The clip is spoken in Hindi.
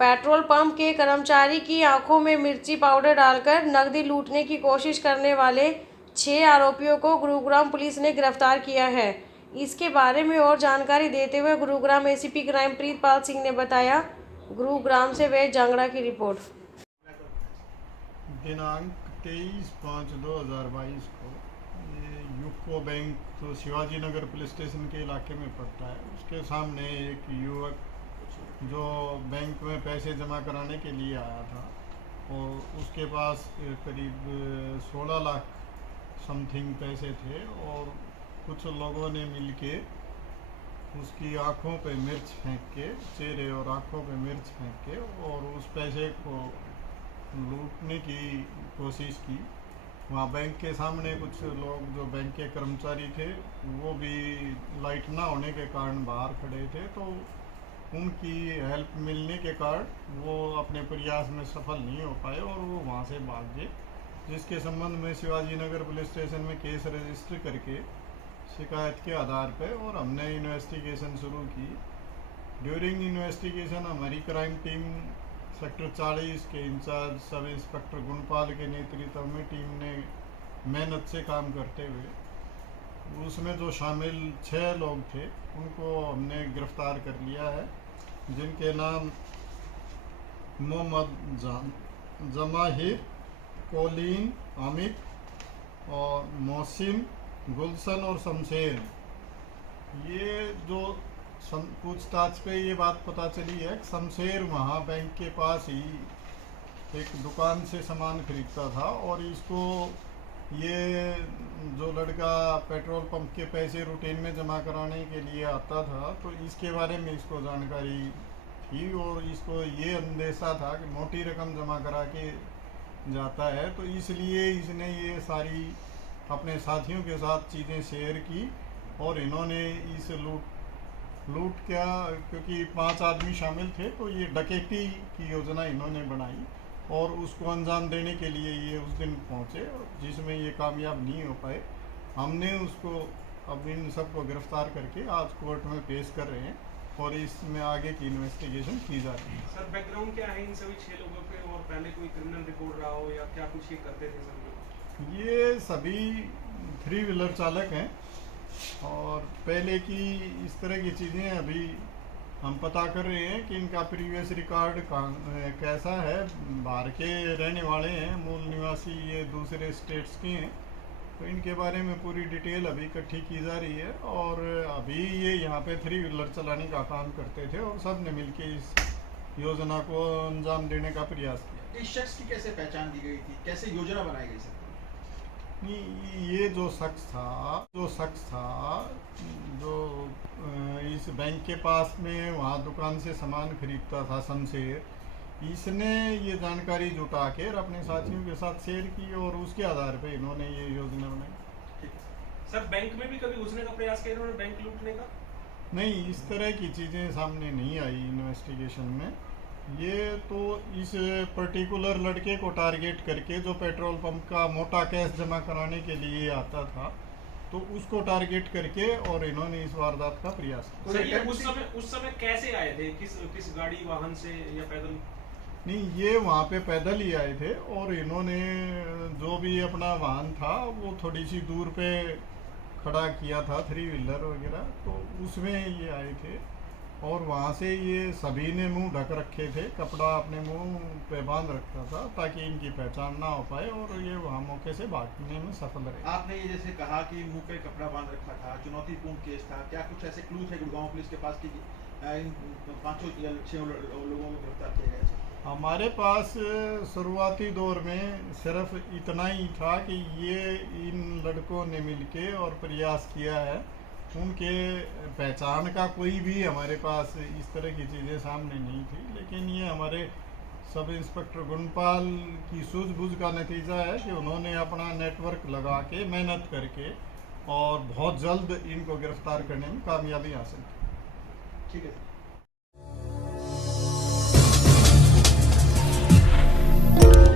पेट्रोल पंप के कर्मचारी की आंखों में मिर्ची पाउडर डालकर नकदी लूटने की कोशिश करने वाले 6 आरोपियों को गुरुग्राम पुलिस ने गिरफ्तार किया है। इसके बारे में और जानकारी देते हुए गुरुग्राम एसीपी क्राइम प्रीतपाल सिंह ने बताया। गुरुग्राम से वेद जांगड़ा की रिपोर्ट। दिनांक 23/5/2022 को ये यूको बैंक तो शिवाजी नगर पुलिस स्टेशन के इलाके में पड़ता है, उसके सामने एक युवक जो बैंक में पैसे जमा कराने के लिए आया था और उसके पास करीब 16 लाख समथिंग पैसे थे और कुछ लोगों ने मिलके उसकी आंखों पे मिर्च फेंक के, चेहरे और आंखों पे मिर्च फेंक के और उस पैसे को लूटने की कोशिश की। वहाँ बैंक के सामने कुछ लोग जो बैंक के कर्मचारी थे वो भी लाइट ना होने के कारण बाहर खड़े थे, तो उनकी हेल्प मिलने के कारण वो अपने प्रयास में सफल नहीं हो पाए और वो वहाँ से भाग गए, जिसके संबंध में शिवाजी नगर पुलिस स्टेशन में केस रजिस्टर करके शिकायत के आधार पर और हमने इन्वेस्टिगेशन शुरू की। ड्यूरिंग इन्वेस्टिगेशन हमारी क्राइम टीम सेक्टर 40 के इंचार्ज सब इंस्पेक्टर गुणपाल के नेतृत्व में टीम ने मेहनत से काम करते हुए उसमें जो शामिल 6 लोग थे उनको हमने गिरफ्तार कर लिया है, जिनके नाम मोहम्मद जमाहिर, कोलिन, अमित और मोहसिन, गुलशन और शमशेर। ये जो पूछताछ पे ये बात पता चली है कि शमशेर वहाँ बैंक के पास ही एक दुकान से सामान खरीदता था और इसको ये जो लड़का पेट्रोल पंप के पैसे रूटीन में जमा कराने के लिए आता था, तो इसके बारे में इसको जानकारी थी और इसको ये अंदेशा था कि मोटी रकम जमा करा के जाता है, तो इसलिए इसने ये सारी अपने साथियों के साथ चीज़ें शेयर की और इन्होंने इस लूट क्या, क्योंकि 5 आदमी शामिल थे, तो ये डकैती की योजना इन्होंने बनाई और उसको अंजाम देने के लिए ये उस दिन पहुंचे, जिसमें ये कामयाब नहीं हो पाए। हमने उसको अब इन सबको गिरफ्तार करके आज कोर्ट में पेश कर रहे हैं और इसमें आगे की इन्वेस्टिगेशन की जा रही है। सर, बैकग्राउंड क्या है इन सभी 6 लोगों के और पहले कोई क्रिमिनल रिकॉर्ड रहा हो या क्या कुछ ये करते थे सर लोग? ये सभी 3 व्हीलर चालक हैं और पहले की इस तरह की चीज़ें अभी हम पता कर रहे हैं कि इनका प्रीवियस रिकॉर्ड कैसा है। बाहर के रहने वाले हैं, मूल निवासी ये दूसरे स्टेट्स के हैं, तो इनके बारे में पूरी डिटेल अभी इकट्ठी की जा रही है और अभी ये यहाँ पे 3 व्हीलर चलाने का काम करते थे और सब ने मिलकर इस योजना को अंजाम देने का प्रयास किया। इस शख्स की कैसे पहचान दी गई थी, कैसे योजना बनाई गई सर? ये जो शख्स था जो इस बैंक के पास में वहाँ दुकान से सामान खरीदता था, शमशेर, इसने ये जानकारी जुटा कर अपने साथियों के साथ शेयर की और उसके आधार पे इन्होंने ये योजना बनाई। सर, बैंक में भी कभी घुसने का प्रयास किया इन्होंने, बैंक लूटने का? नहीं, इस तरह की चीज़ें सामने नहीं आई इन्वेस्टिगेशन में। ये तो इस पर्टिकुलर लड़के को टारगेट करके जो पेट्रोल पंप का मोटा कैश जमा कराने के लिए आता था, तो उसको टारगेट करके और इन्होंने इस वारदात का प्रयास किया। सर, ये उस समय कैसे आए थे, किस गाड़ी वाहन से या पैदल? नहीं, ये वहाँ पे पैदल ही आए थे और इन्होंने जो भी अपना वाहन था वो थोड़ी सी दूर पे खड़ा किया था, 3 व्हीलर वगैरह, तो उसमें ये आए थे और वहाँ से ये सभी ने मुंह ढक रखे थे, कपड़ा अपने मुंह पे बांध रखा था ताकि इनकी पहचान ना हो पाए और ये वहाँ मौके से भागने में सफल रहे। आपने ये जैसे कहा कि मुंह पे कपड़ा बांध रखा था, चुनौतीपूर्ण केस था, क्या कुछ ऐसे क्लू थे गुड़गांव पुलिस के पास कि इन 5 या 6 लोगों को गिरफ्तार किया गया? हमारे पास शुरुआती दौर में सिर्फ इतना ही था कि ये इन लड़कों ने मिलके और प्रयास किया है, उनके पहचान का कोई भी हमारे पास इस तरह की चीज़ें सामने नहीं थी, लेकिन ये हमारे सब इंस्पेक्टर गुणपाल की सूझबूझ का नतीजा है कि उन्होंने अपना नेटवर्क लगा के मेहनत करके और बहुत जल्द इनको गिरफ्तार करने में कामयाबी हासिल की। ठीक है।